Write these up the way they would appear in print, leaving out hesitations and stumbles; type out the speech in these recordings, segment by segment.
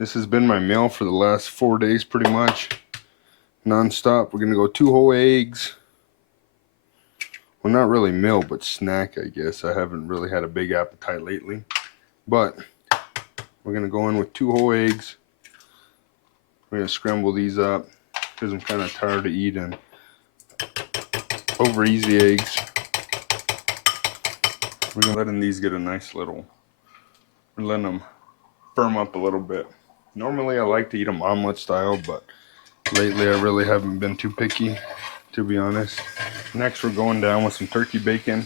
This has been my meal for the last 4 days pretty much. Non-stop. We're gonna go 2 whole eggs. Well, not really meal, but snack, I guess. I haven't really had a big appetite lately. But we're gonna go in with 2 whole eggs. We're gonna scramble these up because I'm kind of tired of eating over easy eggs. We're gonna letting these get a nice little, we're letting them firm up a little bit. Normally I like to eat them omelet style, but lately I really haven't been too picky, to be honest. Next we're going down with some turkey bacon.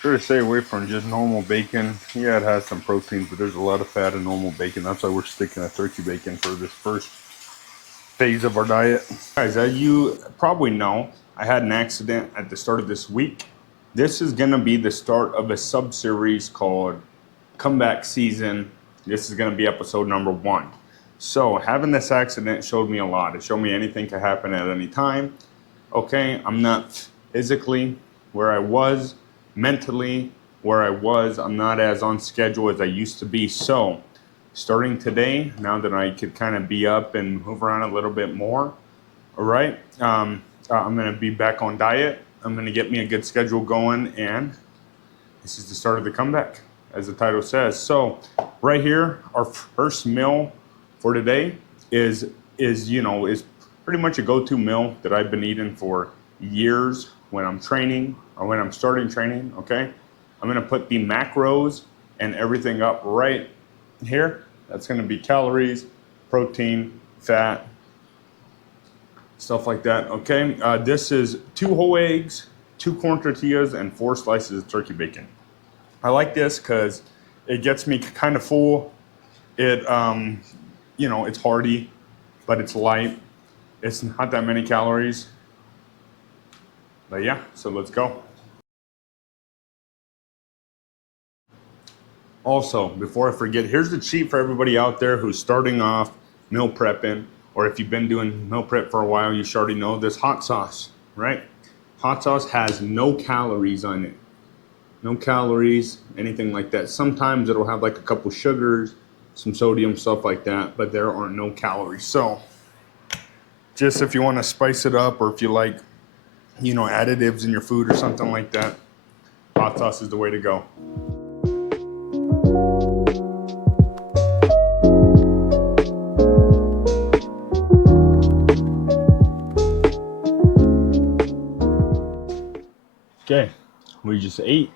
Try to stay away from just normal bacon. Yeah, it has some proteins, but there's a lot of fat in normal bacon. That's why we're sticking to turkey bacon for this first phase of our diet. Guys, as you probably know, I had an accident at the start of this week. This is gonna be the start of a sub-series called Comeback Season. This is gonna be episode number 1. So having this accident showed me a lot. It showed me anything could happen at any time. Okay, I'm not physically where I was, mentally where I was. I'm not as on schedule as I used to be. So starting today, now that I could kind of be up and move around a little bit more, all right, I'm gonna be back on diet. I'm gonna get me a good schedule going, and this is the start of the comeback, as the title says. So right here, our first meal for today is pretty much a go-to meal that I've been eating for years when I'm training or when I'm starting training. Okay, I'm gonna put the macros and everything up right here. That's gonna be calories, protein, fat, stuff like that. Okay, this is 2 whole eggs, 2 corn tortillas, and 4 slices of turkey bacon. I like this because it gets me kind of full. It it's hearty, but it's light. It's not that many calories. But yeah, so let's go. Also, before I forget, here's the cheat for everybody out there who's starting off meal prepping, or if you've been doing meal prep for a while, you should already know this hot sauce, right? Hot sauce has no calories on it. No calories, anything like that. Sometimes it'll have like a couple sugars, some sodium, stuff like that, but there are no calories. So just if you want to spice it up, or if you like, additives in your food or something like that, hot sauce is the way to go. Okay, we just ate.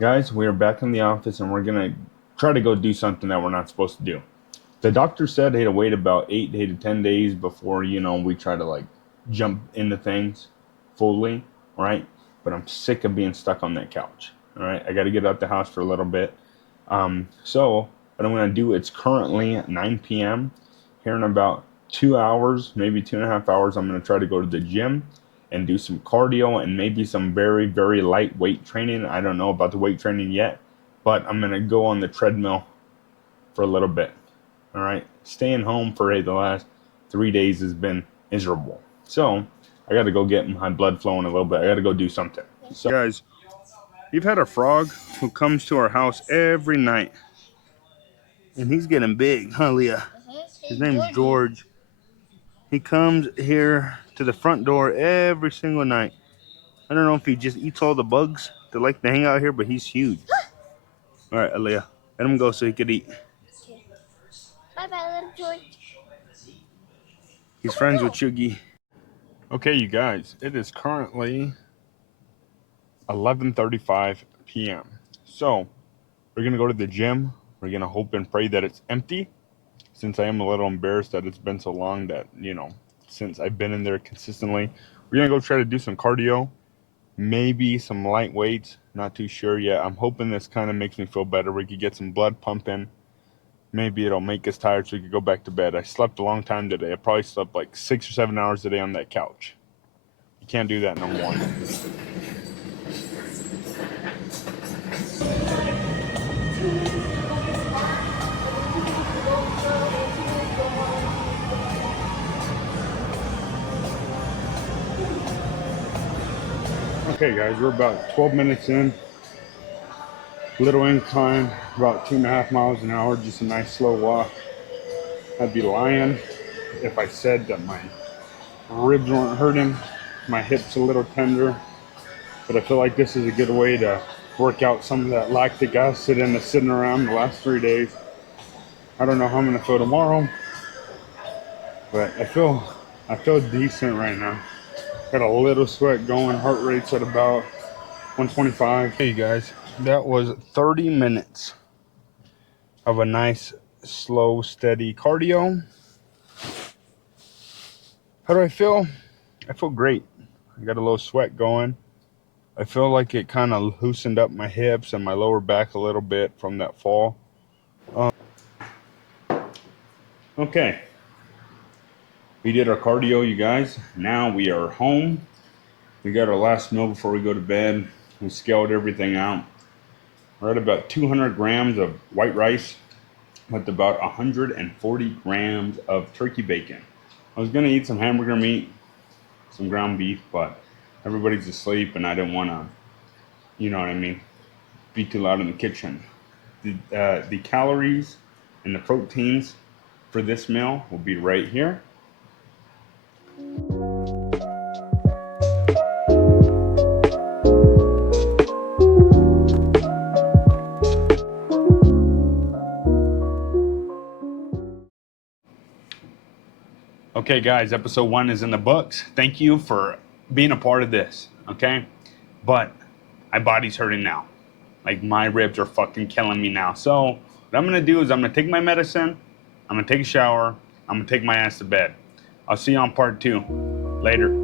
Guys, we are back in the office and we're gonna try to go do something that we're not supposed to do. The doctor said he had to wait about 8 to 10 days before, we try to like jump into things fully, right? But I'm sick of being stuck on that couch, all right? I got to get out the house for a little bit. So what I'm gonna do, it's currently 9 p.m. Here in about 2 hours, maybe 2.5 hours, I'm gonna try to go to the gym and do some cardio and maybe some very, very light weight training. I don't know about the weight training yet, but I'm gonna go on the treadmill for a little bit. All right, staying home for the last 3 days has been miserable. So I got to go get my blood flowing a little bit. I got to go do something. So guys, we've had a frog who comes to our house every night, and he's getting big, huh, Leah? His name's George. He comes here to the front door every single night. I don't know if he just eats all the bugs that like to hang out here, but he's huge. All right, Aaliyah, let him go so he could eat. Bye-bye, little George. He's friends with Chugi. Okay, you guys, it is currently 11:35 p.m. So we're gonna go to the gym. We're gonna hope and pray that it's empty, since I am a little embarrassed that it's been so long that, since I've been in there consistently. We're gonna go try to do some cardio, maybe some light weights, not too sure yet. I'm hoping this kind of makes me feel better. We could get some blood pumping. Maybe it'll make us tired so we could go back to bed. I slept a long time today. I probably slept like 6 or 7 hours a day on that couch. You can't do that no more. Okay guys, we're about 12 minutes in. Little incline, about 2.5 miles an hour, just a nice slow walk. I'd be lying if I said that my ribs weren't hurting, my hips a little tender, but I feel like this is a good way to work out some of that lactic acid and the sitting around the last 3 days. I don't know how I'm gonna feel tomorrow, but I feel decent right now. Got a little sweat going, heart rate's at about 125. Hey guys, that was 30 minutes of a nice, slow, steady cardio. How do I feel? I feel great. I got a little sweat going. I feel like it kind of loosened up my hips and my lower back a little bit from that fall. Okay. We did our cardio, you guys. Now we are home. We got our last meal before we go to bed. We scaled everything out. We're at about 200 grams of white rice with about 140 grams of turkey bacon. I was going to eat some hamburger meat, some ground beef, but everybody's asleep and I didn't want to, you know what I mean, be too loud in the kitchen. The calories and the proteins for this meal will be right here. Okay, guys, episode 1 is in the books. Thank you for being a part of this, okay? But my body's hurting now. Like, my ribs are fucking killing me now. So what I'm going to do is I'm going to take my medicine, I'm going to take a shower, I'm going to take my ass to bed. I'll see you on part 2. Later.